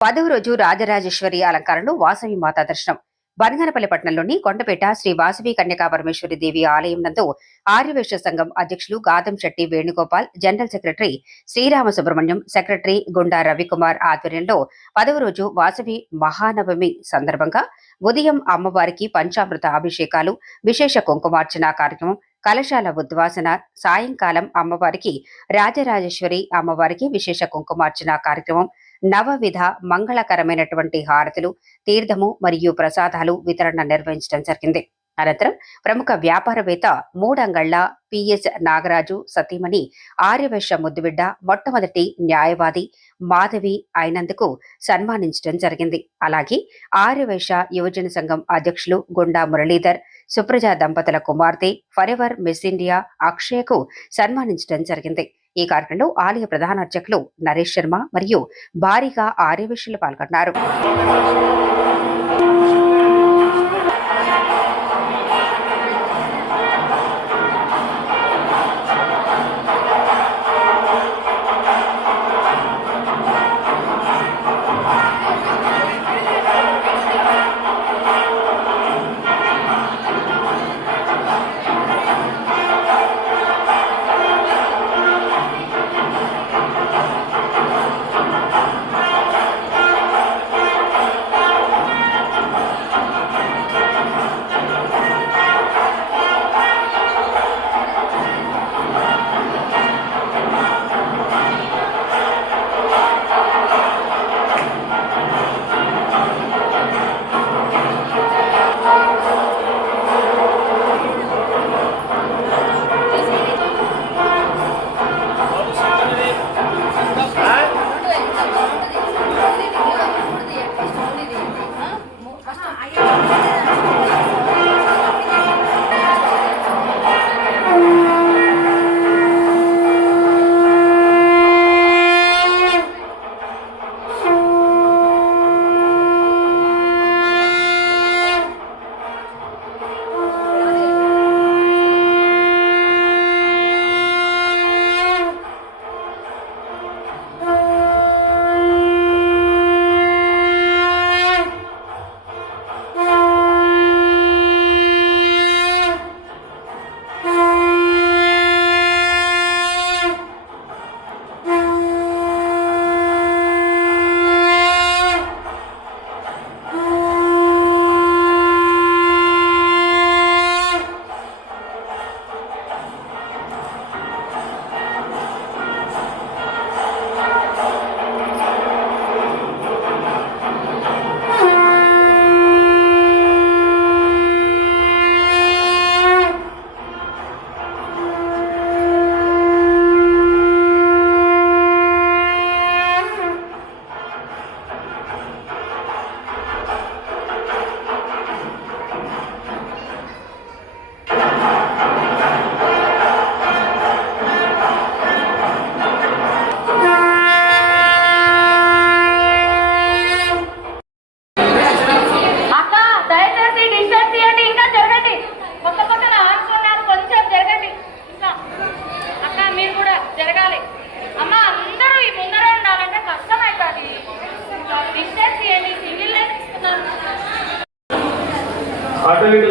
పదవ రోజు రాజరాజేశ్వరి అలంకారంలో వాసవి మాత దర్శనం. బనగానపల్లి పట్టణంలోని కొండపేట శ్రీ వాసవి కన్యకా పరమేశ్వరి దేవి ఆలయం నందు ఆర్యవేశ సంఘం అధ్యక్షులు Gadam Setty Venugopal general secretary Srirama Subrahmanyam secretary Gunda Ravikumar ఆధ్వర్యంలో పదవ రోజు వాసవి మహానవమి సందర్భంగా ఉదయం అమ్మవారికి పంచామృత అభిషేకాలు విశేష కుంకుమార్చన కార్యక్రమం కలశాల ఉద్వాసన సాయంకాలం అమ్మవారికి రాజరాజేశ్వరి అమ్మవారికి విశేష కుంకుమార్చన కార్యక్రమం నవవిధ మంగళకరమైనటువంటి హారతులు తీర్థము మరియు ప్రసాదాలు వితరణ నిర్వహించడం జరిగింది. అనంతరం ప్రముఖ వ్యాపారవేత్త మూడంగళ్ళ పిఎస్ నాగరాజు సతీమణి ఆర్యవేశ ముద్దుబిడ్డ మొట్టమొదటి న్యాయవాది మాధవి అయినందుకు సన్మానించడం జరిగింది. అలాగే ఆర్యవేశ యువజన సంఘం అధ్యక్షులు గుండా మురళీధర్ సుప్రజ దంపతుల కుమార్తె ఫరెవర్ మిస్ ఇండియా అక్షయకు సన్మానించడం జరిగింది. ఈ కార్యక్రమంలో ఆలయ ప్రధాన అర్చకులు నరేష్ శర్మ మరియు భారీగా ఆర్యవేషులు పాల్గొన్నారు.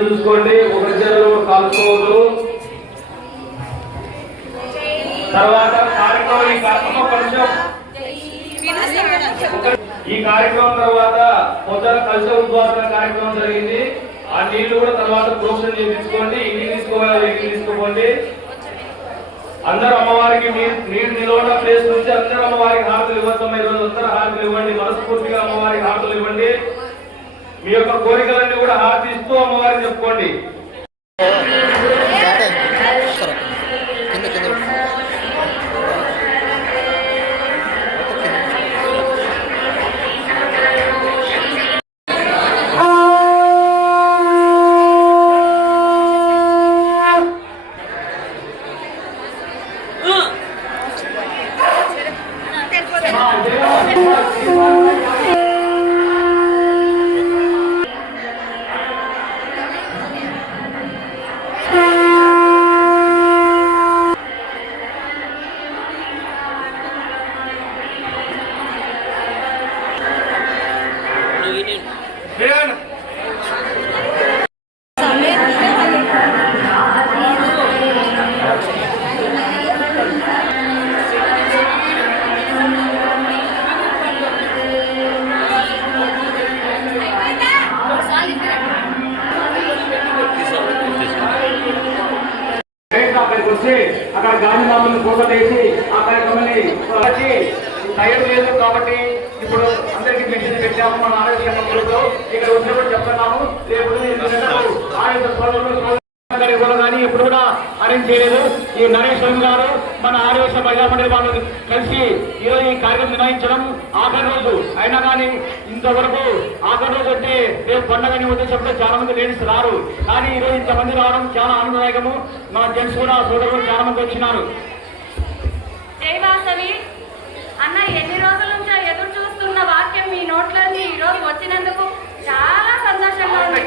చూసుకోండి ఒక కాల్చుకోవద్దు. తర్వాత కార్యక్రమం ఈ కార్యక్రమం కొంచెం ఈ కార్యక్రమం తర్వాత పొద్దున కలిసి ఉద్వాసన కార్యక్రమం జరిగింది. ఆ నీళ్ళు కూడా తర్వాత ప్రోక్షణ చేయించుకోండి. ఇన్ని తీసుకోవాలి ఇన్ని తీసుకోండి. అందరూ అమ్మవారికి నీరు నిలవడం ప్లేస్ నుంచి అందరూ అమ్మవారికి హారతులు ఇవ్వద్దాం ఈ రోజు అందరూ హారతులు ఇవ్వండి. మనస్ఫూర్తిగా అమ్మవారికి హారతులు ఇవ్వండి. మీ యొక్క కోరికలన్నీ కూడా హారతి అమ్మవారిని చెప్పుకోండి. డైరెక్ట్ అక్కడ గాంధీబాబుని ఫోటో తీసి ఆ కార్యక్రమాన్ని వచ్చి టైర్ లేదు కాబట్టి ఇప్పుడు అందరికీ మెసేజ్ పెట్టాము మన ఆరోగ్య సంఘంలో ఇక్కడ వచ్చినప్పుడు చెప్తున్నాము. రేపు ఆయన సోదరులు గారు ఇవ్వడం కానీ ఇప్పుడు కూడా అరేంజ్ చేయలేదు. ఈ నరేష్ స్వామి గారు మన ఆరోగ్య ప్రజామండలి వాళ్ళు కలిసి ఈరోజు ఈ కార్యక్రమం నిర్వహించడం ఆఖరి రోజు. అయినా కానీ ఇంతవరకు ఆఖరి రోజు అంటే రేపు పండగని ఉద్దేశంలో చాలా మంది లేడీస్ రారు. కానీ ఈ రోజు ఇంతమంది రావడం చాలా ఆనందదాయకము. మన జెంట్స్ కూడా సోదరులు చాలా మంది వచ్చినారు. జై వాసవి అన్న ఎన్ని రోజుల నుంచో ఎదురు చూస్తున్న వాక్యం మీ నోట్లోని ఈ రోజు వచ్చినందుకు చాలా సంతోషంగా ఉంది.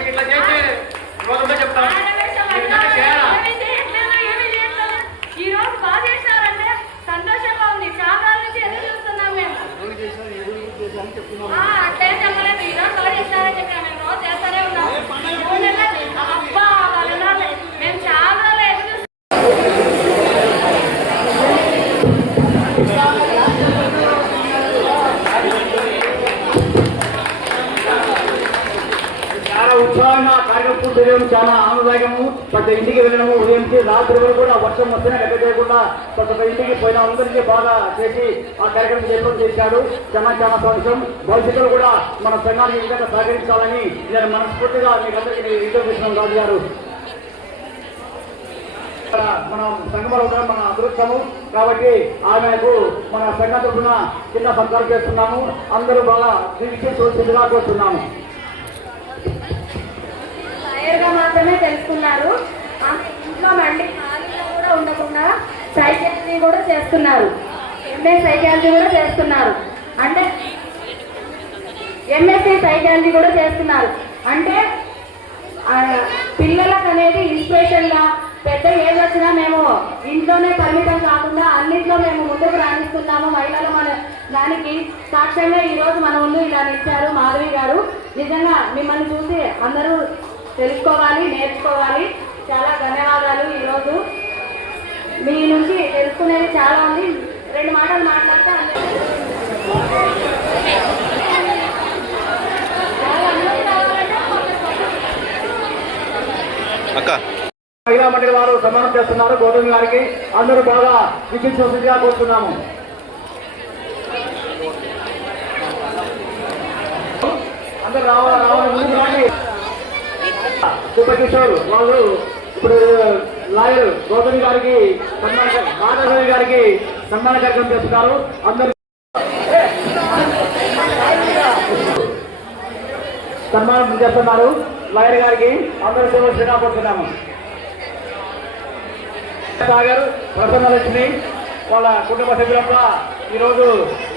ఈ రోజు బాగా చేశారంటే సంతోషంగా ఉంది. చాలా నుంచి ఎదురు చూస్తున్నాం మేము. కార్యక్రమం చాలా ఆనందదాయకము. ప్రతి ఇంటికి వెళ్ళడము ఉదయం రాత్రి వరకు కూడా వర్షం వస్తేనే లెక్క చేయకుండా ప్రతి ఇంటికి పోయిన అందరికీ బాగా చేసి ఆ కార్యక్రమం చేయడం చేశాడు చాలా చాలా సంతోషం. భవిష్యత్తులో కూడా మన సంఘానికి ఇంకా సహకరించాలని నేను మనస్ఫూర్తిగా మీకు అందరికీ విజ్ఞప్తిస్తున్నాం రాజు గారు. ఇక్కడ మనం సంఘంలో ఉండడం మన అదృష్టము. కాబట్టి ఆమెకు మన సంఘ తరఫున చిన్న సత్కారం చేస్తున్నాము. అందరూ బాగా దీనికి చూసిందిగా కోరుతున్నాము మాత్రమే తెలుసుకున్నారు. ఇంట్లో మళ్ళీ కూడా ఉండకుండా సైకాలజీ కూడా చేస్తున్నారు. ఎంఏ సైకాలజీ కూడా చేస్తున్నారు. అంటే ఎంఎస్సీ సైకాలజీ కూడా చేస్తున్నారు. అంటే పిల్లలకు అనేది ఇన్స్పిరేషన్గా పెద్ద ఏజ్ వచ్చినా మేము ఇంట్లోనే పరిమితం కాకుండా అన్నింటిలో మేము ముందుకు రాణిస్తున్నాము. మహిళలు మన దానికి సాక్ష్యంగా ఈరోజు మన ముందు ఇలా నిలిచారు మాధవి గారు. నిజంగా మిమ్మల్ని చూసి అందరూ తెలుసుకోవాలి నేర్చుకోవాలి. చాలా ధన్యవాదాలు ఈరోజు. మీ నుంచి తెలుసుకునేది చాలా ఉంది. రెండు మాటలు మాట్లాడితే అక్క. మహిళా మండలి వారు సన్మానం చేస్తున్నారు గౌతమి గారికి. అందరూ బాగా విచించవలసిందిగా కోరుతున్నాము. అందరూ రావాలి రావాలి సూపర్ వాళ్ళు ఇప్పుడు లాయర్ గౌతమి గారికి సన్మాన గారికి సన్మాన కార్యక్రమం చేస్తున్నారు. అందరు సన్మానం చేస్తున్నారు. లాయర్ గారికి అందరూ సేవలు కోరుతున్నాము సాగర్ ప్రసన్నలక్ష్మి వాళ్ళ కుటుంబ సభ్యులంతా ఈరోజు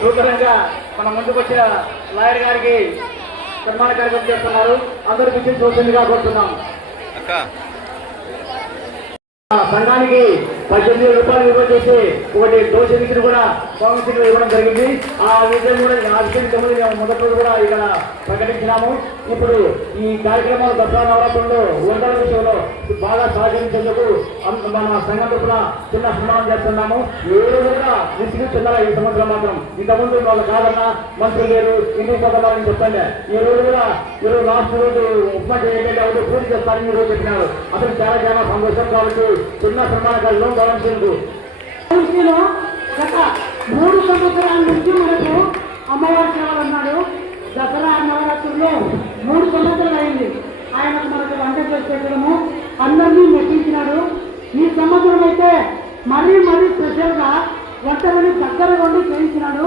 నూతనంగా మన ముందుకు వచ్చిన లాయర్ గారికి సన్మాన కార్యక్రమం చేస్తున్నారు. అందరూ విజయం చూసిందిగా కోరుతున్నాం. అక్క. సంఘానికి పద్దెనిమిది వేల రూపాయలు ఇవ్వడం చేసి ఒకటి దోశ విధిని కూడా కౌన్సిల్ ఇవ్వడం జరిగింది. ఆ విధంగా కూడా ఆ విషయం మేము మొదటి రోజు కూడా ఇక్కడ ప్రకటించినాము. ఇప్పుడు ఈ కార్యక్రమాలు దసరా నవరాత్రుల్లో వందల విషయంలో బాగా సహకరించేందుకు మన సంఘం తరఫున చిన్న సన్మానం చేస్తున్నాము. ఏడు కూడా విసిగి చెందాలి ఈ సంవత్సరం మాత్రం. ఇంతకుముందు వాళ్ళు కాదన్నా మంత్రులు లేరు ఇంటికి పోతామని చెప్పండి. ఈ రోజు కూడా ఈరోజు లాస్ట్ రోజు ఉప్మా చేయండి అవుతూ పూర్తి చేస్తారని ఈ రోజు చెప్పినారు. అతను చాలా చాలా సంతోషం కాబట్టి చిన్న సన్మాన కార్యక్రమం గమనించేందుకు కౌన్సిలో గత మూడు సంవత్సరాల నుంచి మనకు అమ్మవారి సేవలు ఉన్నాడు దసరా నవరాత్రుల్లో మూడు సంవత్సరాలు అయింది. ఆయనకు మనకు వంట చేసి పెట్టడము అందరినీ మెప్పించినాడు. ఈ సంవత్సరం అయితే మరీ మరీ స్పెషల్గా వంటలని దగ్గర ఉండి చేయించినాడు.